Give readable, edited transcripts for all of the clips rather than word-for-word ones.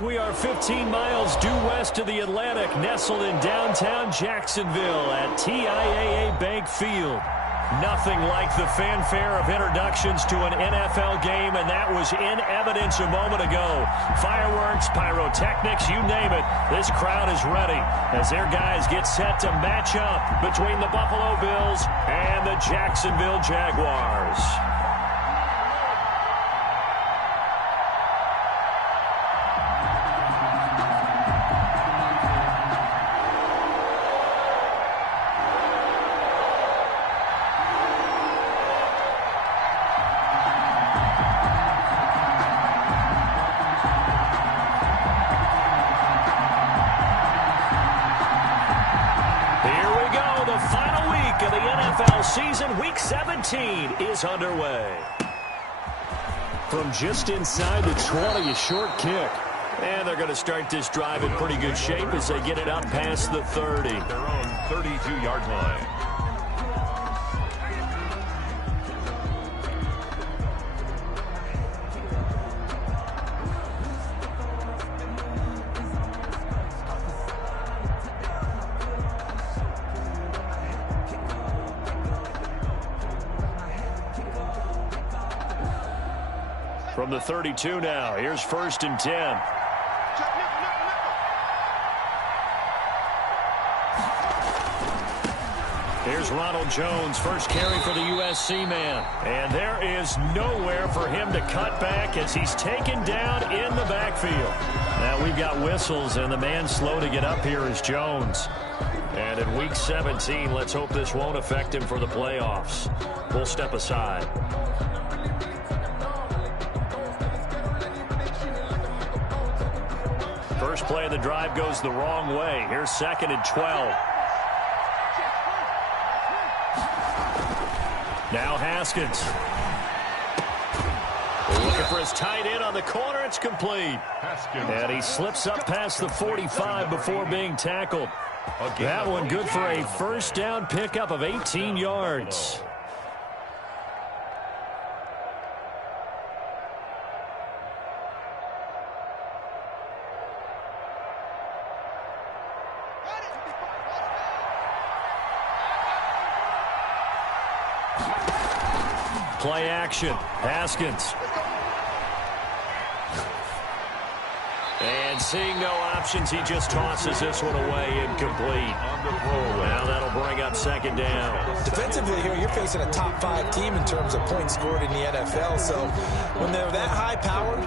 We are 15 miles due west of the Atlantic, nestled in downtown Jacksonville at TIAA Bank Field. Nothing like the fanfare of introductions to an NFL game, and that was in evidence a moment ago. Fireworks, pyrotechnics, you name it. This crowd is ready as their guys get set to match up between the Buffalo Bills and the Jacksonville Jaguars. Season Week 17 is underway. From just inside the 20, a short kick. And they're going to start this drive in pretty good shape as they get it up past the 30. Their own 32-yard line. From the 32 now, here's 1st and 10. Here's Ronald Jones, first carry for the USC man. And there is nowhere for him to cut back as he's taken down in the backfield. Now we've got whistles, and the man slow to get up here is Jones. And in Week 17, let's hope this won't affect him for the playoffs. We'll step aside. First play of the drive goes the wrong way. Here's 2nd and 12. Now Haskins. Looking for his tight end on the corner. It's complete. And he slips up past the 45 before being tackled. That one good for a first down pickup of 18 yards. Play action. Haskins. And seeing no options, he just tosses this one away, incomplete. Now that'll bring up 2nd down. Defensively here, you're facing a top 5 team in terms of points scored in the NFL. So when they're that high powered,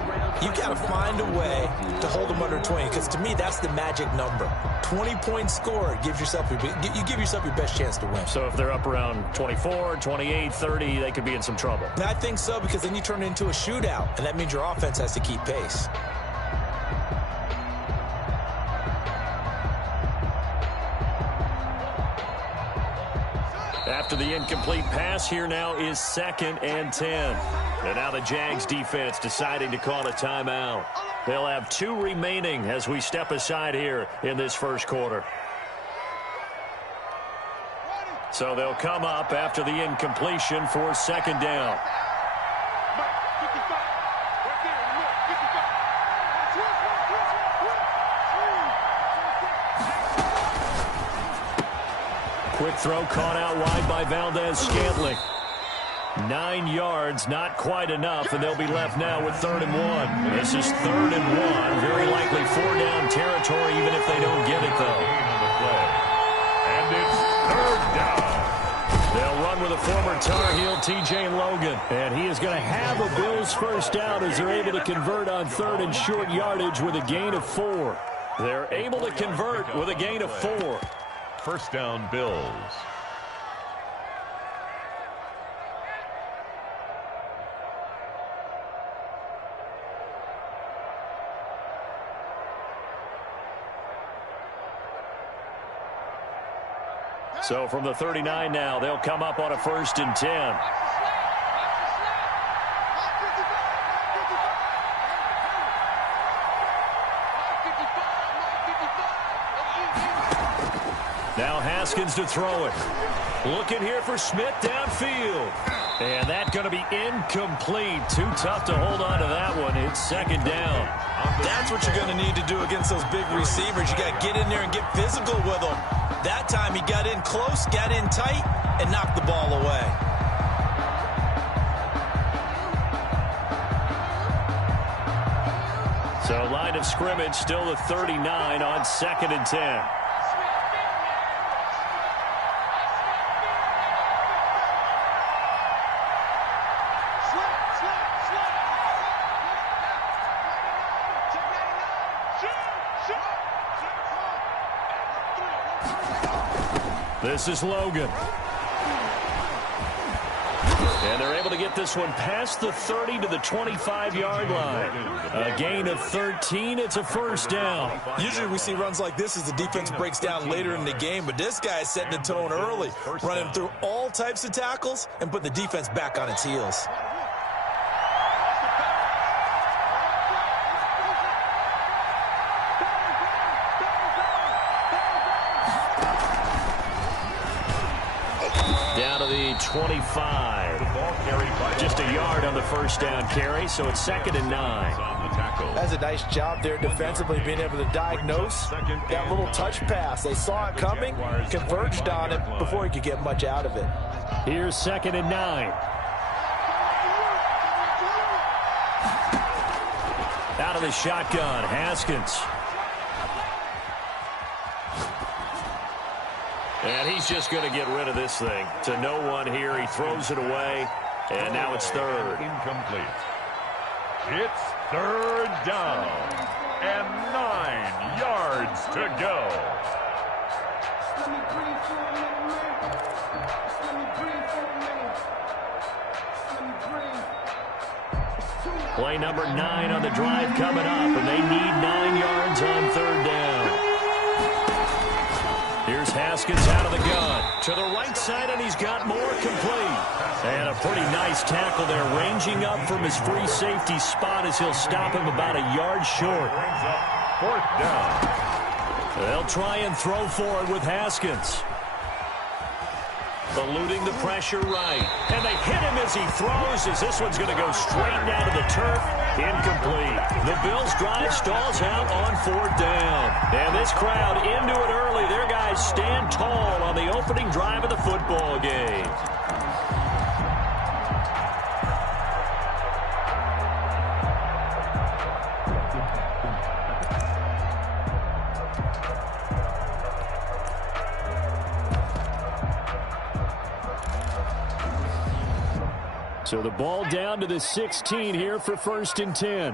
you got to find a way to hold them under 20. Because to me, that's the magic number. 20 points scored gives yourself you give yourself your best chance to win. So if they're up around 24, 28, 30, they could be in some trouble. And I think so, because then you turn it into a shootout, and that means your offense has to keep pace. After the incomplete pass, here now is 2nd and 10. And now the Jags defense deciding to call a timeout. They'll have 2 remaining as we step aside here in this first quarter. So they'll come up after the incompletion for 2nd down. Quick throw caught out wide by Valdez-Scantling. 9 yards, not quite enough, and they'll be left now with 3rd and 1. This is 3rd and 1. Very likely 4-down territory, even if they don't get it, though. And it's 3rd down. They'll run with a former Tar Heel, T.J. Logan. And he is going to have a Bills first down as they're able to convert on 3rd and short yardage with a gain of 4. They're able to convert with a gain of 4. First down, Bills. So from the 39 now, they'll come up on a 1st and 10. Now Haskins to throw it. Looking here for Smith downfield. And that's going to be incomplete. Too tough to hold on to that one. It's second down. That's what you're going to need to do against those big receivers. You got to get in there and get physical with them. That time he got in close, got in tight, and knocked the ball away. So line of scrimmage still the 39 on 2nd and 10. This is Logan. And they're able to get this one past the 30 to the 25-yard line. A gain of 13. It's a first down. Usually we see runs like this as the defense breaks down later in the game, but this guy is setting the tone early, running through all types of tackles and putting the defense back on its heels. Down to the 25. Just a yard on the first down carry, so it's 2nd and 9. That's a nice job there defensively, being able to diagnose that little touch pass. They saw it coming, converged on it before he could get much out of it. Here's 2nd and 9. Out of the shotgun, Haskins. And he's just going to get rid of this thing. To no one here. He throws it away. And now it's third. Incomplete. It's third down. And 9 yards to go. Play number 9 on the drive coming up. And they need 9 yards on third down. Here's Haskins out of the gun. To the right side, and he's got more complete. And a pretty nice tackle there, ranging up from his free safety spot as he'll stop him about a yard short. Fourth down. They'll try and throw for it with Haskins. Eluding the pressure right. And they hit him as he throws, as this one's going to go straight down to the turf. Incomplete. The Bills' drive stalls out on 4th down. And this crowd into it early. Their guys stand tall on the opening drive of the football game. So the ball down to the 16 here for 1st and 10.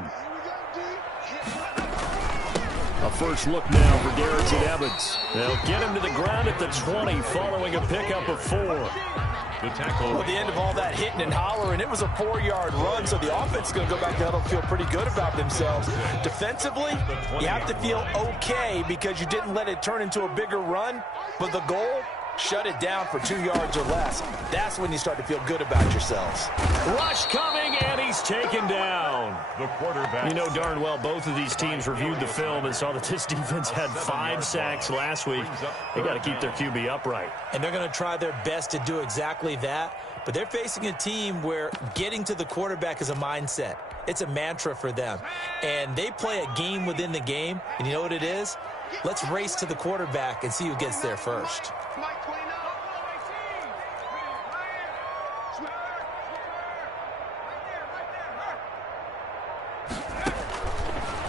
A first look now for Darrington Evans. They'll get him to the ground at the 20 following a pickup of 4. The tackle. Well, at the end of all that hitting and hollering, it was a 4-yard run, so the offense is going to go back to huddle, feel pretty good about themselves. Defensively, you have to feel okay because you didn't let it turn into a bigger run, but the goal, shut it down for 2 yards or less. That's when you start to feel good about yourselves. Rush coming, and he's taken down. The quarterback. You know darn well both of these teams reviewed the film and saw that this defense had 5 sacks last week. They got to keep their QB upright. And they're going to try their best to do exactly that. But they're facing a team where getting to the quarterback is a mindset. It's a mantra for them. And they play a game within the game. And you know what it is? Let's race to the quarterback and see who gets there first.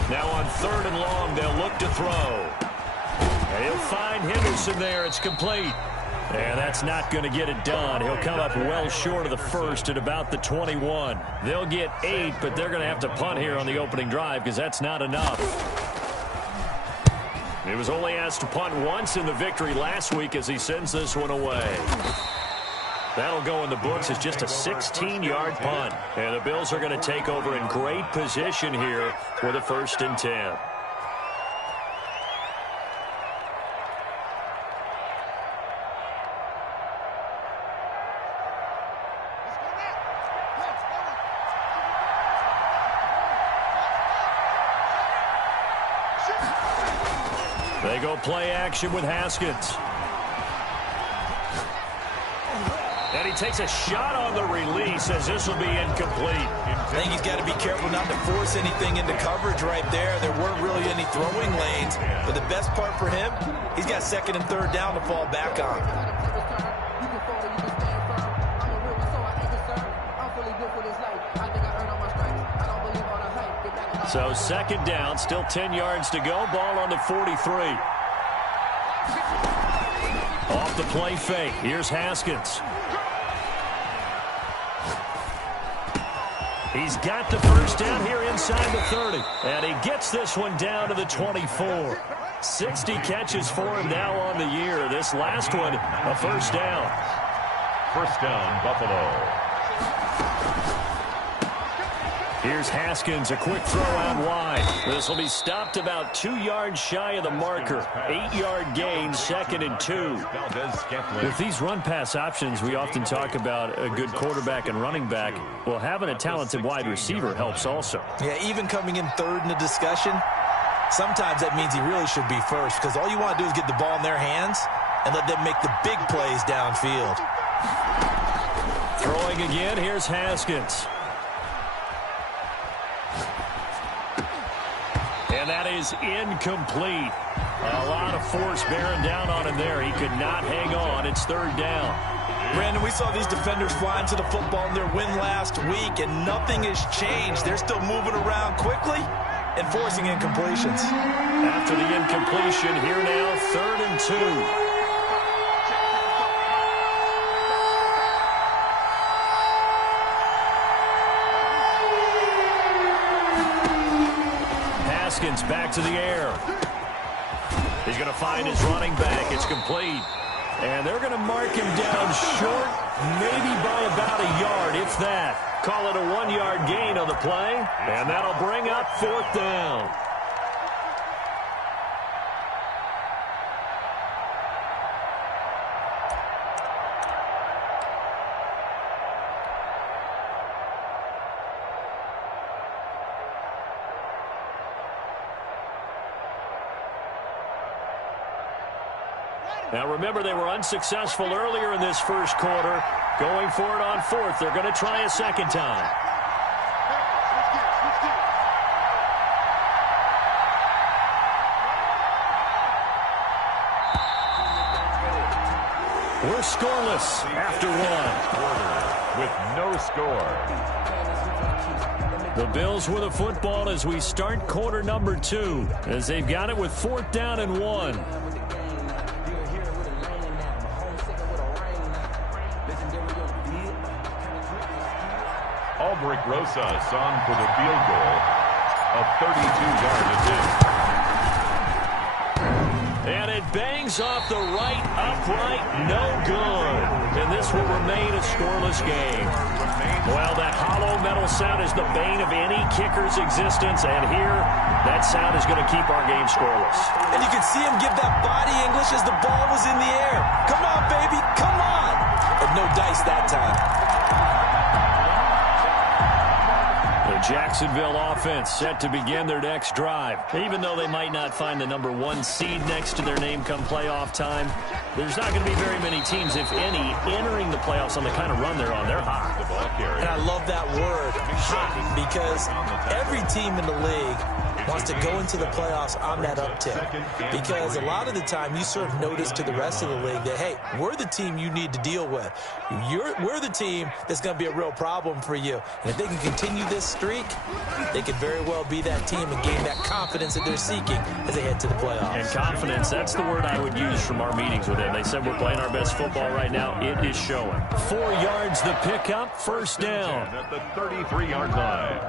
Now on 3rd and long, they'll look to throw. And he'll find Henderson there. It's complete. And that's not going to get it done. He'll come up well short of the first at about the 21. They'll get 8, but they're going to have to punt here on the opening drive because that's not enough. He was only asked to punt once in the victory last week as he sends this one away. That'll go in the books as just a 16-yard punt. And the Bills are going to take over in great position here with a 1st and 10. They go play action with Haskins. And he takes a shot on the release as this will be incomplete. I think he's got to be careful not to force anything into coverage right there. There weren't really any throwing lanes. But the best part for him, he's got second and third down to fall back on. So second down, still 10 yards to go. Ball on the 43. Off the play fake. Here's Haskins. He's got the first down here inside the 30. And he gets this one down to the 24. 60 catches for him now on the year. This last one, a first down. First down, Buffalo. Here's Haskins, a quick throw out wide. This will be stopped about 2 yards shy of the marker. 8-yard gain, second and 2. With these run-pass options, we often talk about a good quarterback and running back. Well, having a talented wide receiver helps also. Yeah, even coming in third in the discussion, sometimes that means he really should be first, because all you want to do is get the ball in their hands and let them make the big plays downfield. Throwing again, here's Haskins. And that is incomplete. A lot of force bearing down on him there. He could not hang on. It's third down. Brandon, we saw these defenders flying to the football in their win last week, and nothing has changed. They're still moving around quickly and forcing incompletions. After the incompletion, here now, third and 2. Haskins back to the air. He's going to find his running back. It's complete. And they're going to mark him down short, maybe by about a yard, if that. Call it a 1-yard gain on the play, and that'll bring up fourth down. Now, remember, they were unsuccessful earlier in this first quarter. Going for it on fourth. They're going to try a second time. We're scoreless after one. With no score. The Bills with a football as we start quarter number 2, as they've got it with fourth down and 1. Albrecht Rosas on for the field goal. A 32-yard attempt. And it bangs off the right upright, no good. And this will remain a scoreless game. Well, that hollow metal sound is the bane of any kicker's existence. And here, that sound is going to keep our game scoreless. And you can see him give that body English as the ball was in the air. Come on, baby, come on. And no dice that time. The Jacksonville offense set to begin their next drive. Even though they might not find the number 1 seed next to their name come playoff time, there's not going to be very many teams, if any, entering the playoffs on the kind of run they're on. They're hot. And I love that word, hot, because every team in the league wants to go into the playoffs on that uptick. Because a lot of the time you serve notice to the rest of the league that, hey, we're the team you need to deal with. We're the team that's going to be a real problem for you. And if they can continue this streak, they could very well be that team and gain that confidence that they're seeking as they head to the playoffs. And confidence, that's the word I would use from our meetings with them. They said we're playing our best football right now. It is showing. 4 yards the pickup, first down. At the 33-yard line.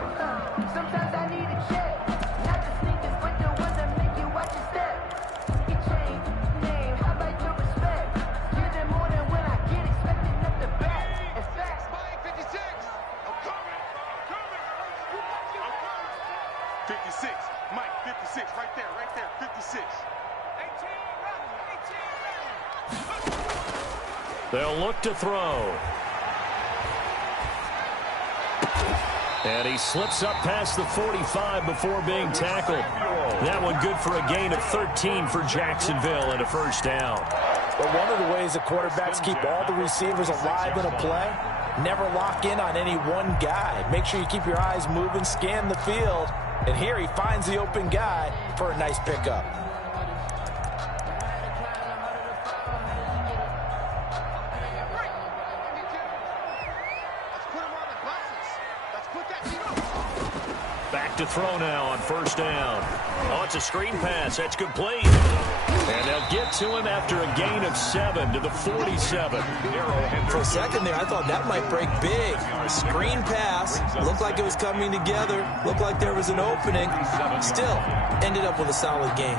Sometimes I need a check. Not the sneakers, but the ones that make you watch your step. You change name, how about your respect? Give them more than when I get expected up the back. In fact, Mike 56. I'm coming. 56. Mike 56. Right there. 56. 18 ready. They'll look to throw. And he slips up past the 45 before being tackled. That one good for a gain of 13 for Jacksonville and a first down. But one of the ways the quarterbacks keep all the receivers alive in a play, never lock in on any one guy. Make sure you keep your eyes moving, scan the field, and here he finds the open guy for a nice pickup. Back to throw now on first down. Oh, it's a screen pass. That's complete. And they'll get to him after a gain of 7 to the 47. For a second there, I thought that might break big. Screen pass. Looked like it was coming together. Looked like there was an opening. Still, ended up with a solid gain.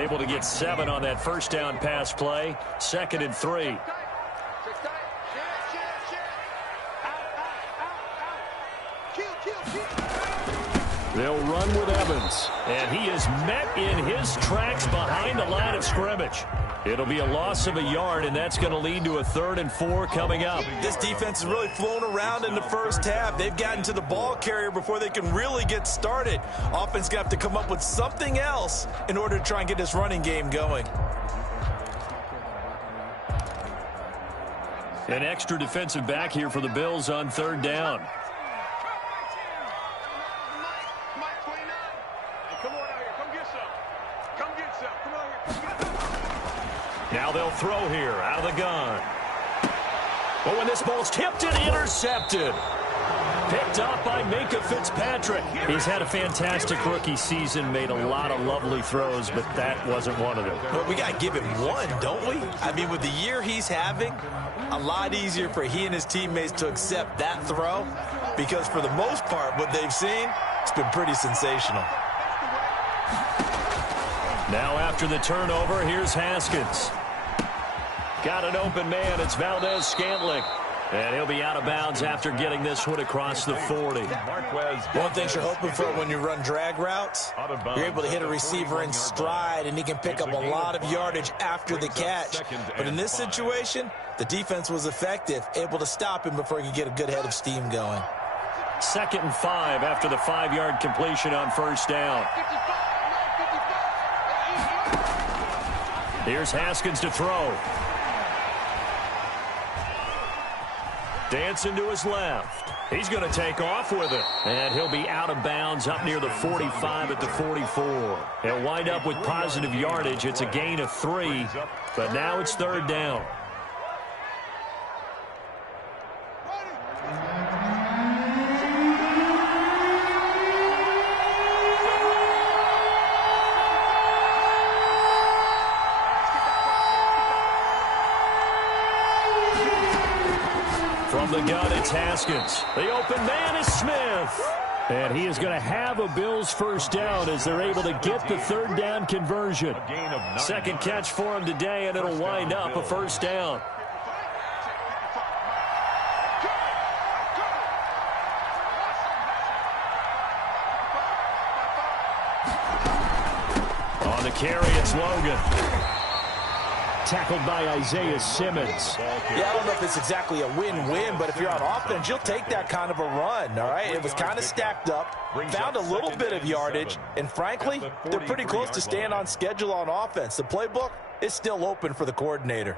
Able to get 7 on that first down pass play. 2nd and 3. They'll run with Evans, and he is met in his tracks behind the line of scrimmage. It'll be a loss of a yard, and that's going to lead to a 3rd and 4 coming up. This defense has really flown around in the first half. They've gotten to the ball carrier before they can really get started. Offense going to have to come up with something else in order to try and get this running game going. An extra defensive back here for the Bills on 3rd down. Now they'll throw here out of the gun. But when this ball's tipped and intercepted. Picked up by Minka Fitzpatrick. He's had a fantastic rookie season, made a lot of lovely throws, but that wasn't one of them. But we got to give him one, don't we? I mean, with the year he's having, a lot easier for he and his teammates to accept that throw because for the most part, what they've seen, it's been pretty sensational. Now after the turnover, here's Haskins. Got an open man. It's Valdez-Scantling. And he'll be out of bounds after getting this one across the 40. One thing you're hoping for when you run drag routes, you're able to hit a receiver in stride, and he can pick up a lot of yardage after the catch. But in this situation, the defense was effective, able to stop him before he could get a good head of steam going. 2nd and 5 after the 5-yard completion on first down. Here's Haskins to throw. Dancing to his left. He's going to take off with it. And he'll be out of bounds up near the 45 at the 44. He'll wind up with positive yardage. It's a gain of 3, but now it's 3rd down. From the gun, it's Haskins. The open man is Smith. And he is going to have a Bills first down as they're able to get the 3rd down conversion. 2nd catch for him today, and it'll wind up a first down. On the carry, it's Logan. Tackled by Isaiah Simmons. Yeah, I don't know if it's exactly a win-win, but if you're on offense, you'll take that kind of a run, all right? It was kind of stacked up, found a little bit of yardage, and frankly, they're pretty close to staying on schedule on offense. The playbook is still open for the coordinator.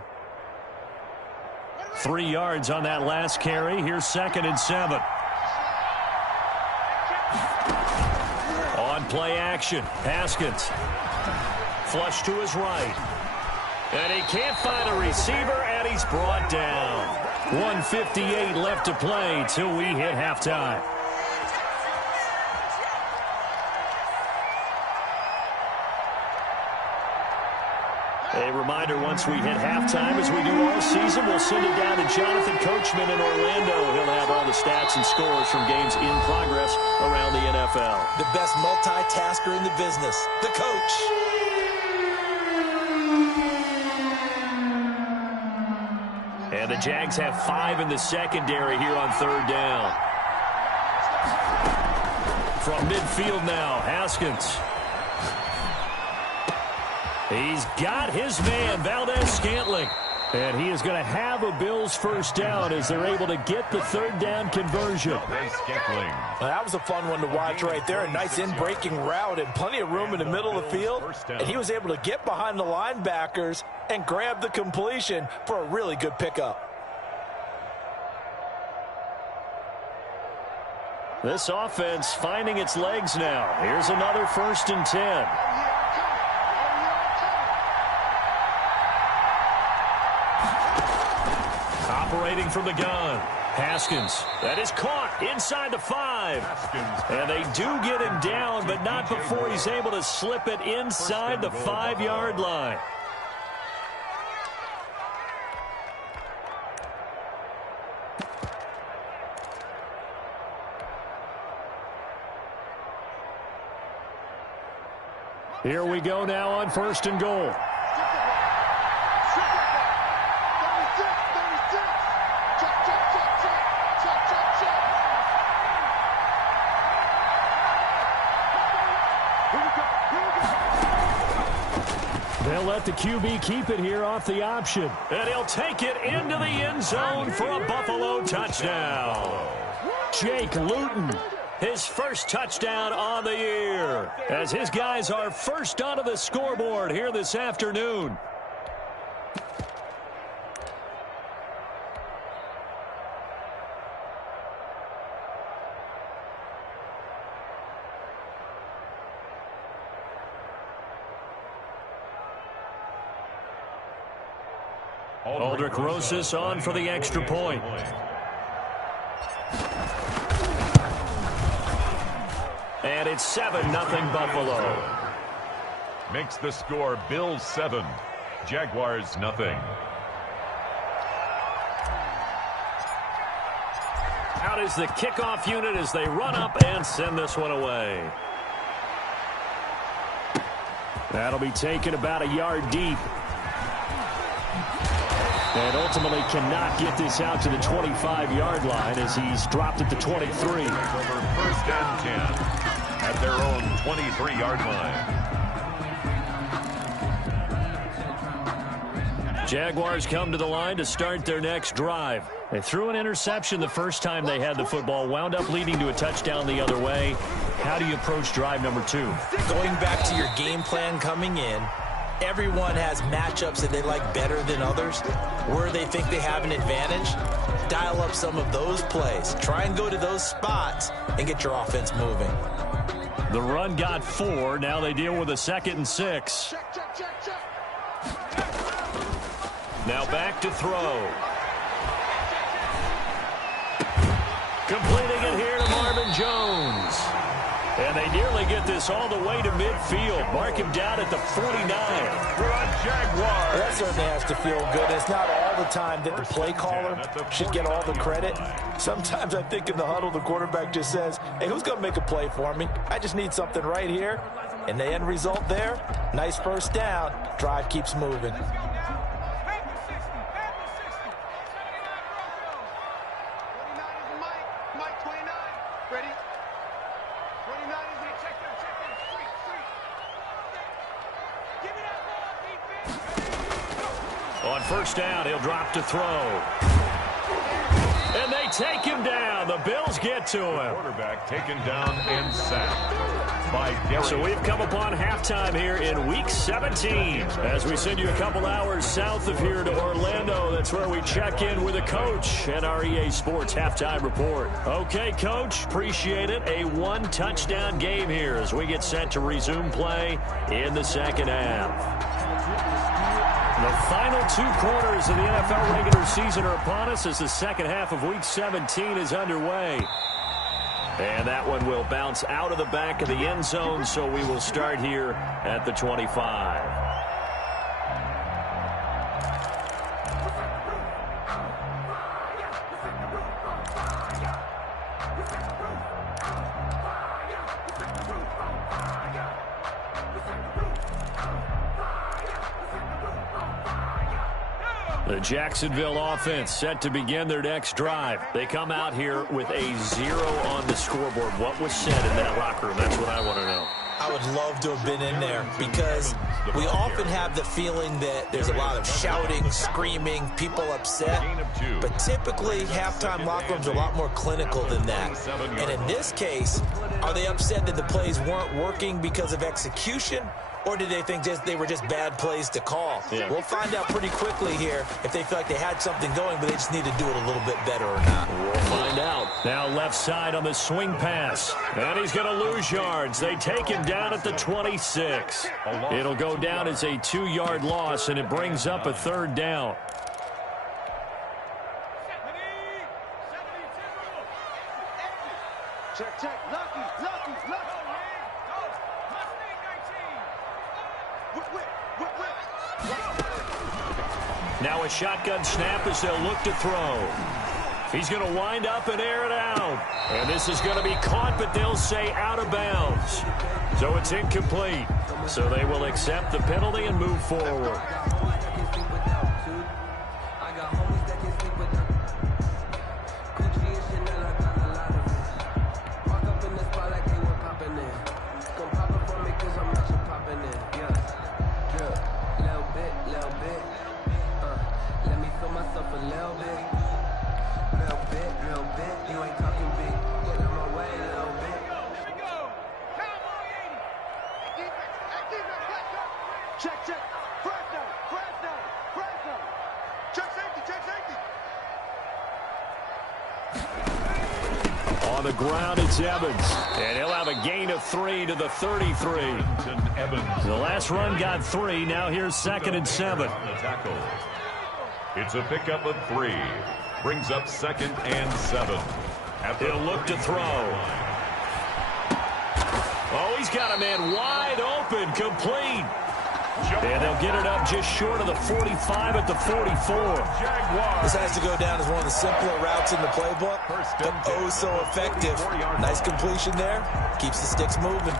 3 yards on that last carry. Here's 2nd and 7. On play action, Haskins. Flush to his right. And he can't find a receiver, and he's brought down. 1:58 left to play till we hit halftime. A reminder, once we hit halftime, as we do all season, we'll send it down to Jonathan Coachman in Orlando. He'll have all the stats and scores from games in progress around the NFL. The best multitasker in the business, the coach. And the Jags have 5 in the secondary here on 3rd down. From midfield now, Haskins. He's got his man, Valdez-Scantling. And he is going to have a Bills first down as they're able to get the third down conversion. That was a fun one to watch right there. A nice in-breaking route and plenty of room in the middle of the field. And he was able to get behind the linebackers and grab the completion for a really good pickup. This offense finding its legs now. Here's another 1st and 10. Operating from the gun. Haskins. That is caught inside the 5. And they do get him down, but not before he's able to slip it inside the 5-yard line. Here we go now on 1st and goal. They'll let the QB keep it here off the option. And he'll take it into the end zone for a Buffalo touchdown. Jake Luton, his first touchdown on the year, as his guys are first onto the scoreboard here this afternoon. Aldrich Rosas on for the extra point. And it's 7-0 Buffalo. Makes the score Bills 7, Jaguars nothing. Out is the kickoff unit as they run up and send this one away. That'll be taken about a yard deep. And ultimately cannot get this out to the 25-yard line as he's dropped at the 23. Over 1st and 10 at their own 23-yard line. Jaguars come to the line to start their next drive. They threw an interception the first time they had the football, wound up leading to a touchdown the other way. How do you approach drive number 2? Going back to your game plan coming in, everyone has matchups that they like better than others. Where they think they have an advantage, dial up some of those plays. Try and go to those spots and get your offense moving. The run got 4. Now they deal with a 2nd and 6. Now back to throw. Completing it here to Marvin Jones. And they nearly get this all the way to midfield. Mark him down at the 49. For a Jaguar. That certainly has to feel good. It's not all the time that the play caller should get all the credit. Sometimes I think in the huddle, the quarterback just says, hey, who's going to make a play for me? I just need something right here. And the end result there, nice first down. Drive keeps moving. On first down, he'll drop to throw. And they take him down. The Bills get to him. Quarterback taken down and sacked by Gary. So we've come upon halftime here in Week 17. As we send you a couple hours south of here to Orlando, that's where we check in with a coach and our EA Sports halftime report. Okay, Coach, appreciate it. A 1-touchdown game here as we get set to resume play in the second half. The final 2 quarters of the NFL regular season are upon us as the second half of Week 17 is underway. And that one will bounce out of the back of the end zone, so we will start here at the 25. The Jacksonville offense set to begin their next drive. They come out here with a 0 on the scoreboard. What was said in that locker room? That's what I want to know. I would love to have been in there because we often have the feeling that there's a lot of shouting, screaming, people upset. But typically, halftime locker rooms are a lot more clinical than that. And in this case, are they upset that the plays weren't working because of execution? Or did they think they were just bad plays to call? Yeah. We'll find out pretty quickly here if they feel like they had something going, but they just need to do it a little bit better or not. We'll find out. Now left side on the swing pass. And he's going to lose yards. They take him down at the 26. It'll go down as a 2-yard loss, and it brings up a 3rd down. Check, check. Lucky. Now a shotgun snap as they'll look to throw. He's going to wind up and air it out. And this is going to be caught, but they'll say out of bounds. So it's incomplete. So they will accept the penalty and move forward. On the ground, it's Evans. And he'll have a gain of 3 to the 33. The last run got 3. Now here's 2nd and 7. It's a pickup of 3. Brings up 2nd and 7. He'll look to throw. Oh, he's got a man wide open, complete. And they'll get it up just short of the 45 at the 44. This has to go down as one of the simpler routes in the playbook, but oh so effective. Nice completion there. Keeps the sticks moving.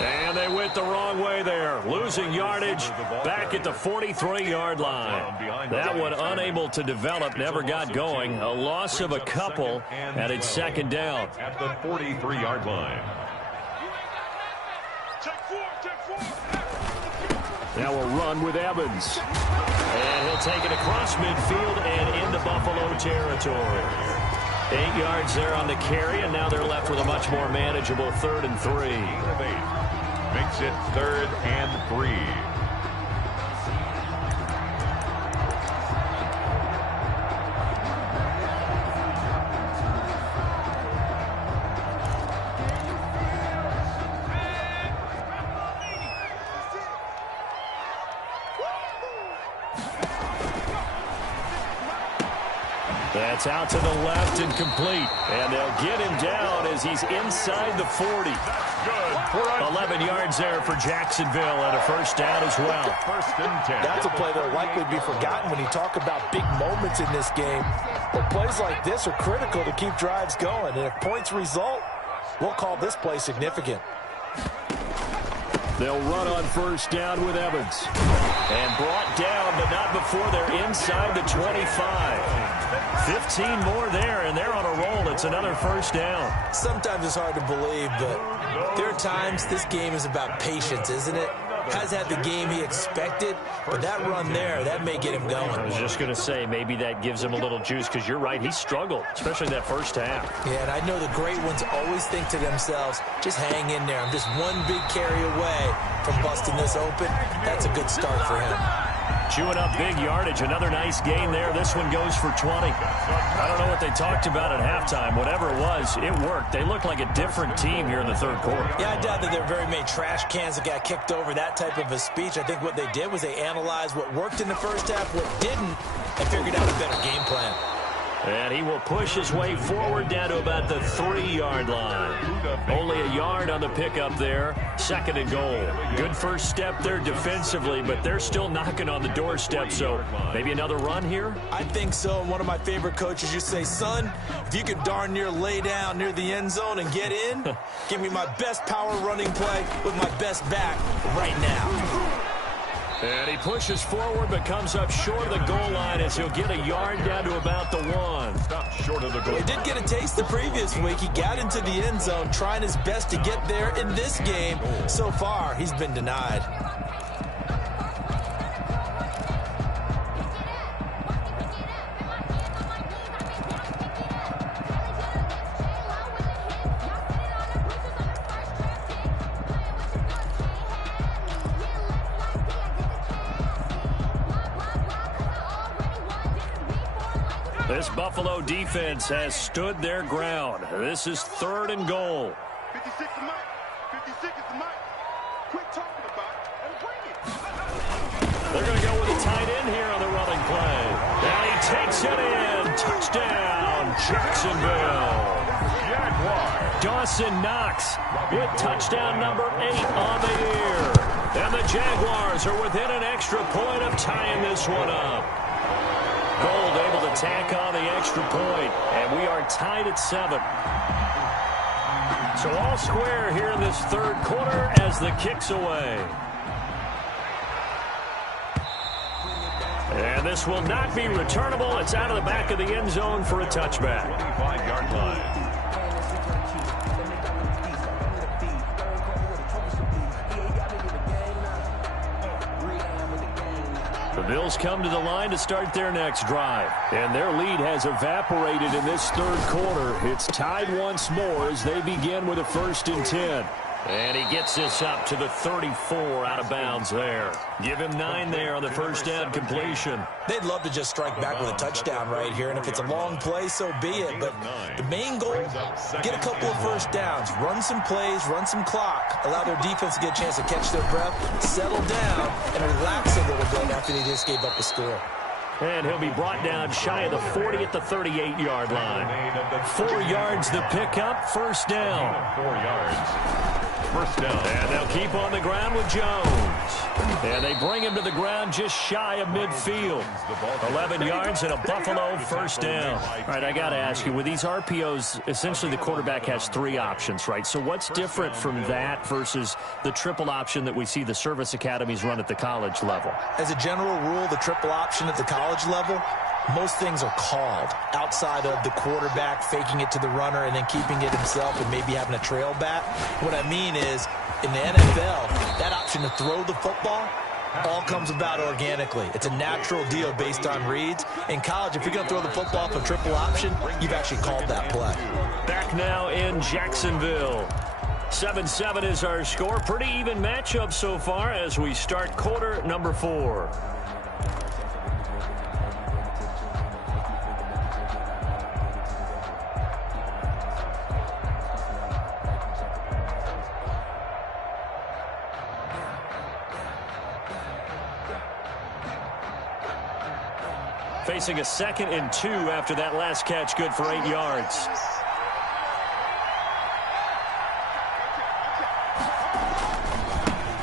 And they went the wrong way there, losing yardage back at the 43-yard line. That one unable to develop, never got going. A loss of a couple, and it's 2nd down. At the 43-yard line. Now a run with Evans. And he'll take it across midfield and into Buffalo territory. 8 yards there on the carry, and now they're left with a much more manageable 3rd and 3. Makes it 3rd and 3. That's out to the left and complete. And they'll get him down as he's inside the 40. 11 yards there for Jacksonville and a 1st down as well. 1st and 10. That's a play that will likely be forgotten when you talk about big moments in this game. But plays like this are critical to keep drives going. And if points result, we'll call this play significant. They'll run on 1st down with Evans. And brought down, but not before they're inside the 25. 15 more there, and they're on a roll. It's another 1st down. Sometimes it's hard to believe, but there are times this game is about patience, isn't it? Has had the game he expected, but that run there, that may get him going. I was just going to say, maybe that gives him a little juice, because you're right, he struggled, especially that 1st half. Yeah, and I know the great ones always think to themselves, just hang in there. I'm just one big carry away from busting this open. That's a good start for him. Chewing up big yardage. Another nice gain there. This one goes for 20. I don't know what they talked about at halftime. Whatever it was, it worked. They look like a different team here in the 3rd quarter. Yeah, I doubt that there are very many trash cans that got kicked over, that type of a speech. I think what they did was they analyzed what worked in the 1st half, what didn't, and figured out a better game plan. And he will push his way forward down to about the 3-yard line. Only a yard on the pickup there. 2nd and goal. Good first step there defensively, but they're still knocking on the doorstep, so maybe another run here? I think so. And one of my favorite coaches, you say, son, if you could darn near lay down near the end zone and get in, give me my best power running play with my best back right now. And he pushes forward but comes up short of the goal line as he'll get a yard down to about the 1. Stop short of the goal. He did get a taste the previous week. He got into the end zone trying his best to get there in this game. So far, he's been denied. This Buffalo defense has stood their ground. This is 3rd and goal. 56 is Mike. 56 is the Mike. Quit talking about it and bring it. They're going to go with a tight end here on the running play. And he takes it in. Touchdown, Jacksonville. Jaguars. Dawson Knox with touchdown number 8 on the year. And the Jaguars are within an extra point of tying this one up. Gold able to tack on the extra point, and we are tied at 7. So all square here in this 3rd quarter as the kick's away. And this will not be returnable. It's out of the back of the end zone for a touchback. 25-yard line. The Bills come to the line to start their next drive. And their lead has evaporated in this 3rd quarter. It's tied once more as they begin with a 1st and 10. And he gets this up to the 34 out of bounds there. Give him 9 there on the first down completion. They'd love to just strike back with a touchdown right here, and if it's a long play, so be it. But the main goal, get a couple of first downs, run some plays, run some clock, allow their defense to get a chance to catch their breath, settle down, and relax a little bit after they just gave up a score. And he'll be brought down shy of the 40 at the 38-yard line. 4 yards the pickup, 1st down. 4 yards. 1st down. And they'll keep on the ground with Jones. And they bring him to the ground just shy of midfield. 11 yards and a Buffalo 1st down. All right, I got to ask you, with these RPOs, essentially the quarterback has 3 options, right? So what's different from that versus the triple option that we see the service academies run at the college level? As a general rule, the triple option at the college level, most things are called outside of the quarterback faking it to the runner and then keeping it himself and maybe having a trail back. What I mean is, in the NFL, that option to throw the football all comes about organically. It's a natural deal based on reads. In college, if you're going to throw the football for triple option, you've actually called that play. Back now in Jacksonville. 7-7 is our score. Pretty even matchup so far as we start quarter number 4. Facing a 2nd and 2 after that last catch, good for 8 yards.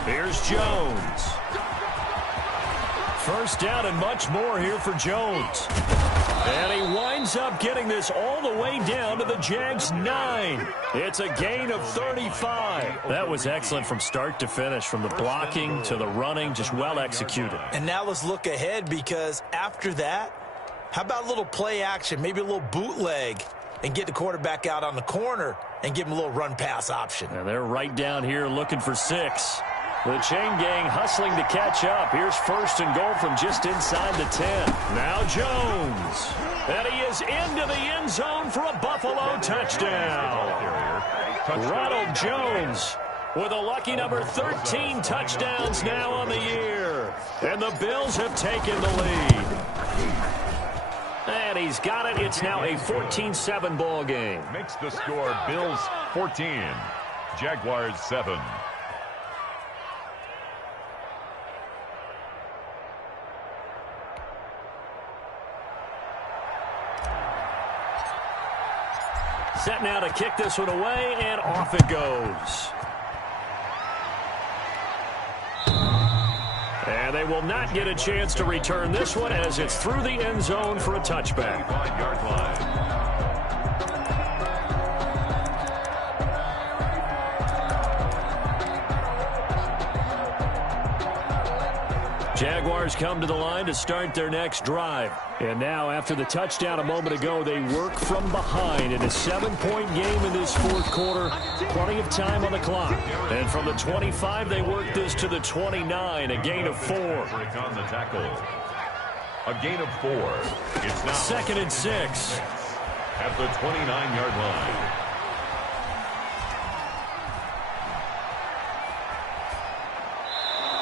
Here's Jones. 1st down and much more here for Jones. And he winds up getting this all the way down to the Jags' 9. It's a gain of 35. That was excellent from start to finish, from the blocking to the running, just well executed. And now let's look ahead, because after that, how about a little play action, maybe a little bootleg, and get the quarterback out on the corner and give him a little run-pass option. And they're right down here looking for 6. The chain gang hustling to catch up. Here's 1st and goal from just inside the 10. Now Jones. And he is into the end zone for a Buffalo touchdown. Ronald Jones with a lucky number 13 touchdowns now on the year. And the Bills have taken the lead. And he's got it. It's now a 14-7 ball game. Makes the score Bills 14, Jaguars 7. Set now to kick this one away, and off it goes. And they will not get a chance to return this one as it's through the end zone for a touchback. 5-yard line. Jaguars come to the line to start their next drive. And now, after the touchdown a moment ago, they work from behind in a 7-point game in this fourth quarter. Plenty of time on the clock. And from the 25, they work this to the 29, a gain of 4. Break on the tackle. A gain of 4. It's now 2nd and 6. at the 29-yard line.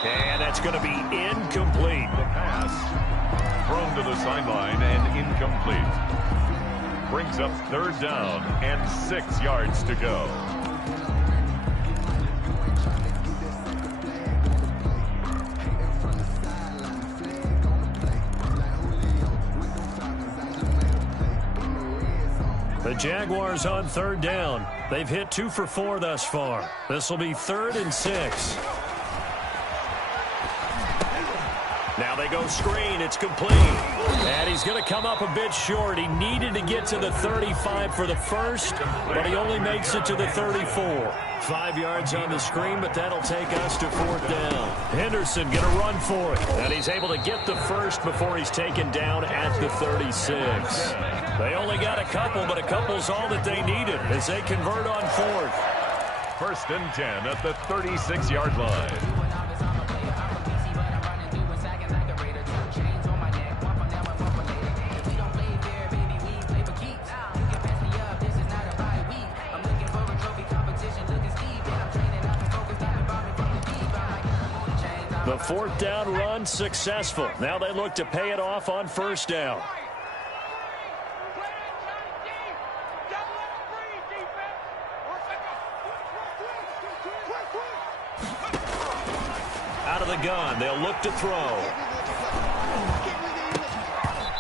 And that's going to be incomplete. The pass thrown to the sideline and incomplete. Brings up 3rd down and 6 yards to go. The Jaguars on 3rd down. They've hit 2 for 4 thus far. This will be 3rd and 6. Now they go screen. It's complete. And he's going to come up a bit short. He needed to get to the 35 for the first, but he only makes it to the 34. 5 yards on the screen, but that'll take us to 4th down. Henderson going to run for it. And he's able to get the first before he's taken down at the 36. They only got a couple, but a couple's all that they needed as they convert on 4th. 1st and 10 at the 36-yard line. The 4th down run successful. Now they look to pay it off on 1st down. Out of the gun, they'll look to throw.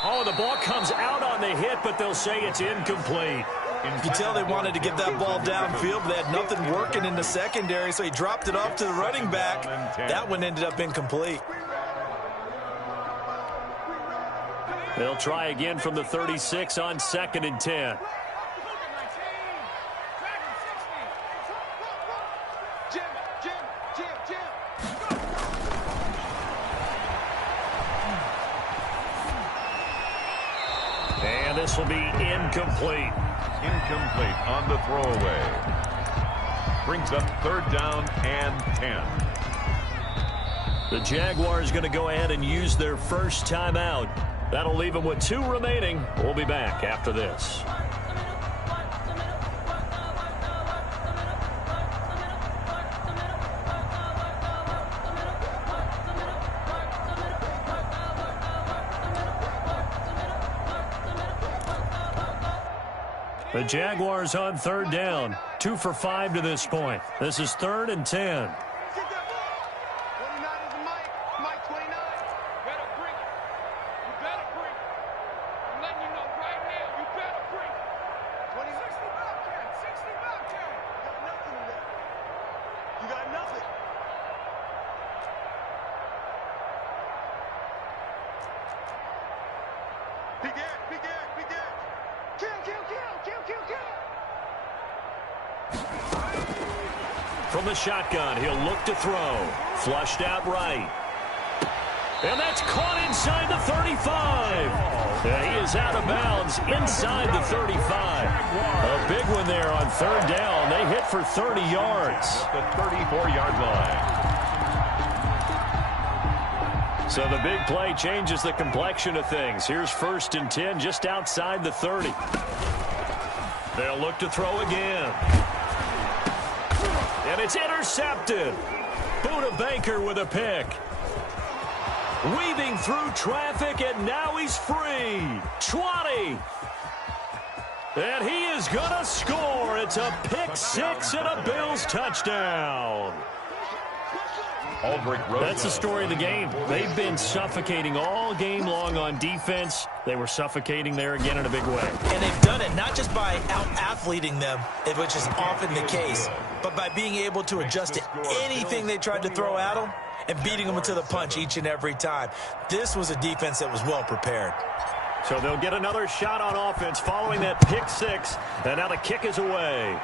Oh, the ball comes out on the hit, but they'll say it's incomplete. You can tell they wanted to get that ball downfield, but they had nothing working in the secondary, so he dropped it off to the running back. That one ended up incomplete. They'll try again from the 36 on 2nd and 10. And this will be incomplete. Incomplete on the throwaway. Brings up 3rd down and 10. The Jaguars going to go ahead and use their first timeout. That'll leave them with 2 remaining. We'll be back after this. The Jaguars on 3rd down. 2 for 5 to this point. This is 3rd and 10. From the shotgun, he'll look to throw. Flushed out right. And that's caught inside the 35. He is out of bounds inside the 35. A big one there on 3rd down. They hit for 30 yards. The 34-yard line. So the big play changes the complexion of things. Here's 1st and 10 just outside the 30. They'll look to throw again. And it's intercepted. Buda Baker with a pick. Weaving through traffic, and now he's free. 20. And he is going to score. It's a pick 6 and a Bills touchdown. That's the story of the game. They've been suffocating all game long on defense. They were suffocating there again in a big way. And they've done it not just by out-athleting them, which is often the case, but by being able to adjust to anything they tried to throw at them and beating them to the punch each and every time. This was a defense that was well prepared. So they'll get another shot on offense following that pick six, and now the kick is away.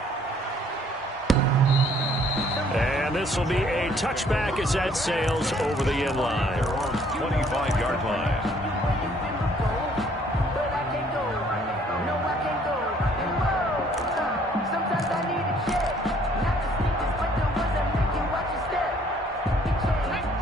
And this will be a touchback as that sails over the end line. 25-yard line.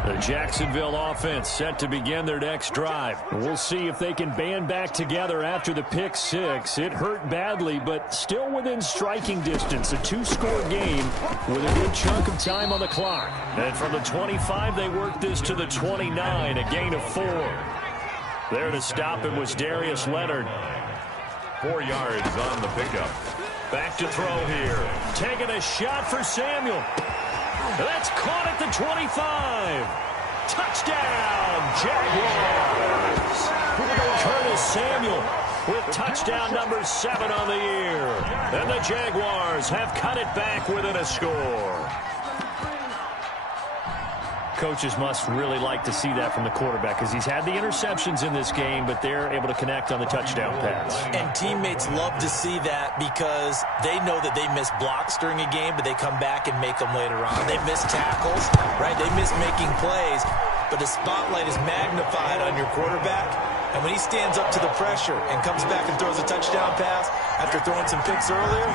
The Jacksonville offense set to begin their next drive. We'll see if they can band back together after the pick six. It hurt badly, but still within striking distance. A two-score game with a good chunk of time on the clock. And from the 25, they worked this to the 29, a gain of 4. There to stop him was Darius Leonard. 4 yards on the pickup. Back to throw here. Taking a shot for Samuel. That's caught at the 25. Touchdown, Jaguars. Curtis Samuel with touchdown number 7 on the year. And the Jaguars have cut it back within a score. Coaches must really like to see that from the quarterback because he's had the interceptions in this game, but they're able to connect on the touchdown pass. And teammates love to see that because they know that they miss blocks during a game, but they come back and make them later on. They miss tackles, right? They miss making plays, but the spotlight is magnified on your quarterback. And when he stands up to the pressure and comes back and throws a touchdown pass after throwing some picks earlier,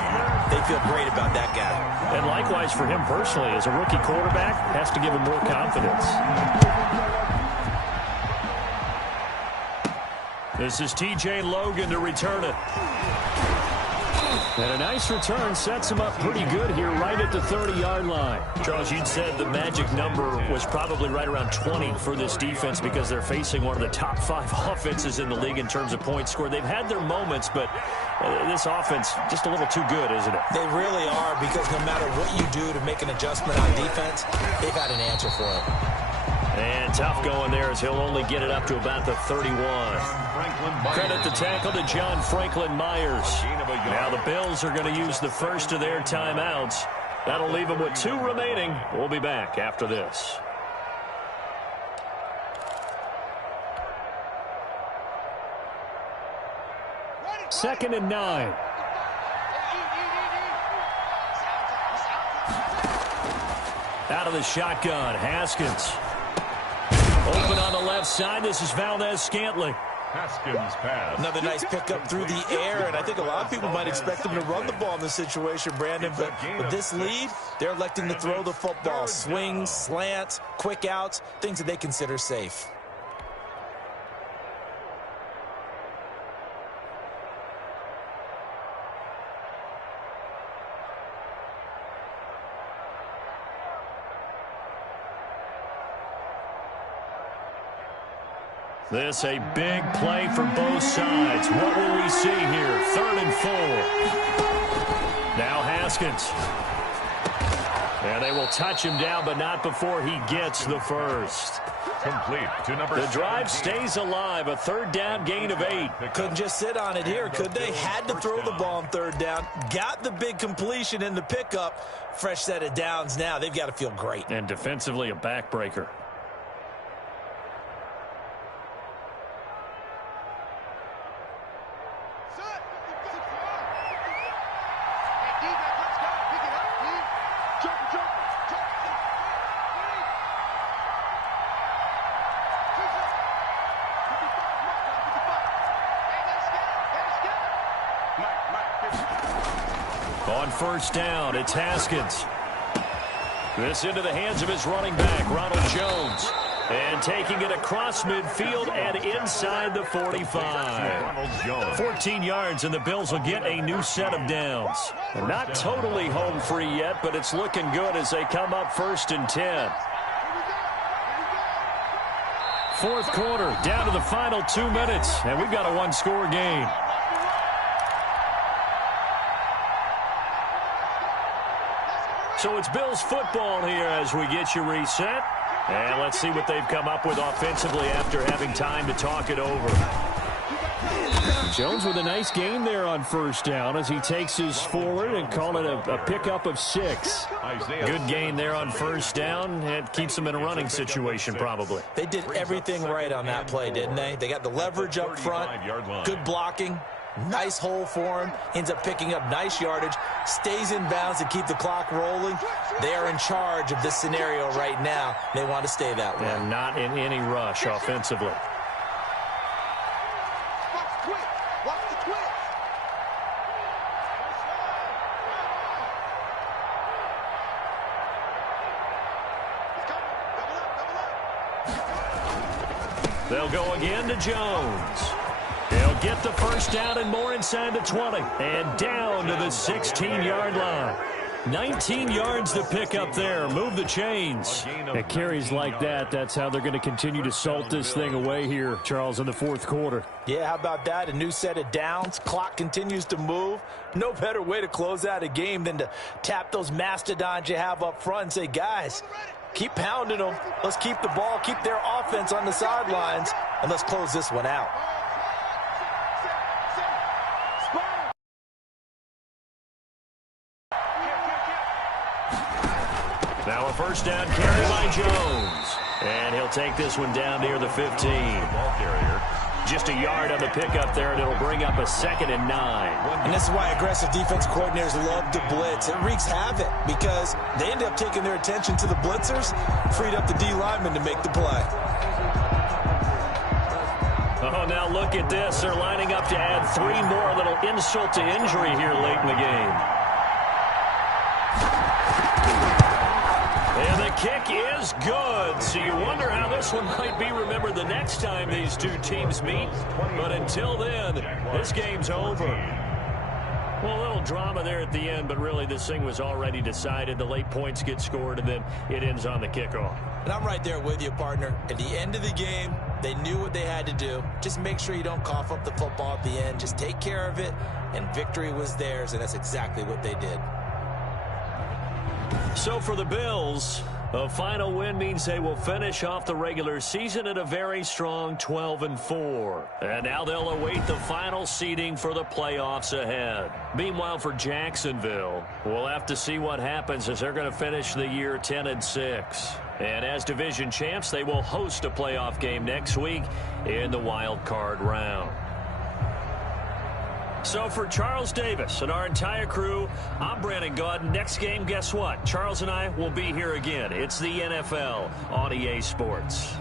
they feel great about that guy. And likewise for him personally, as a rookie quarterback, has to give him more confidence. This is TJ Logan to return it. And a nice return sets him up pretty good here right at the 30-yard line. Charles, you'd said the magic number was probably right around 20 for this defense because they're facing one of the top 5 offenses in the league in terms of points scored. They've had their moments, but this offense just a little too good, isn't it? They really are, because no matter what you do to make an adjustment on defense, they've got an answer for it. And tough going there as he'll only get it up to about the 31. Credit the tackle to John Franklin Myers. Now the Bills are going to use the first of their timeouts. That'll leave them with 2 remaining. We'll be back after this. Second and 9. Out of the shotgun, Haskins. Open on the left side. This is Valdez-Scantling. Haskins pass. Another nice pickup through the air, and I think a lot of people might expect them to run the ball in this situation, Brandon, but with this lead, they're electing to throw the football. Swings, slants, quick outs, things that they consider safe. This a big play for both sides. What will we see here? 3rd and 4. Now Haskins. And they will touch him down, but not before he gets the first. Complete to number The drive 17. stays alive. A 3rd down gain of 8. Couldn't just sit on it here, could they? Had to throw the ball on 3rd down. Got the big completion in the pickup. Fresh set of downs now. They've got to feel great. And defensively a backbreaker. On 1st down, it's Haskins. This into the hands of his running back, Ronald Jones. And taking it across midfield and inside the 45. 14 yards, and the Bills will get a new set of downs. They're not totally home free yet, but it's looking good as they come up 1st and 10. 4th quarter, down to the final 2 minutes, and we've got a 1-score game. So it's Bills football here as we get you reset. And let's see what they've come up with offensively after having time to talk it over. Jones with a nice gain there on first down as he takes his forward and call it a pickup of 6. Good gain there on first down. It keeps them in a running situation probably. They did everything right on that play, didn't they? They got the leverage up front, good blocking, nice hole for him, ends up picking up nice yardage, stays in bounds to keep the clock rolling. They are in charge of this scenario right now. They want to stay that way. And not in any rush offensively. They'll go again to Jones. He'll get the first down and more inside the 20. And down to the 16-yard line. 19 yards to pick up there. Move the chains. At carries like that, that's how they're going to continue to salt this thing away here, Charles, in the fourth quarter. Yeah, how about that? A new set of downs. Clock continues to move. No better way to close out a game than to tap those mastodons you have up front and say, guys, keep pounding them. Let's keep the ball, keep their offense on the sidelines, and let's close this one out. Now a first down carry by Jones. And he'll take this one down near the 15. Just a yard on the pickup there, and it'll bring up a 2nd and 9. And this is why aggressive defense coordinators love to blitz. It wreaks havoc because they end up taking their attention to the blitzers, freed up the D lineman to make the play. Oh, now look at this. They're lining up to add 3 more. A little insult to injury here late in the game. And the kick is good. So you wonder how this one might be remembered the next time these two teams meet. But until then, this game's over. Well, a little drama there at the end, but really this thing was already decided. The late points get scored, and then it ends on the kickoff. And I'm right there with you, partner. At the end of the game, they knew what they had to do. Just make sure you don't cough up the football at the end. Just take care of it, and victory was theirs, and that's exactly what they did. So for the Bills, a final win means they will finish off the regular season at a very strong 12-4. And now they'll await the final seeding for the playoffs ahead. Meanwhile, for Jacksonville, we'll have to see what happens as they're going to finish the year 10-6. And as division champs, they will host a playoff game next week in the wild card round. So for Charles Davis and our entire crew, I'm Brandon Gaudin. Next game, guess what? Charles and I will be here again. It's the NFL on EA Sports.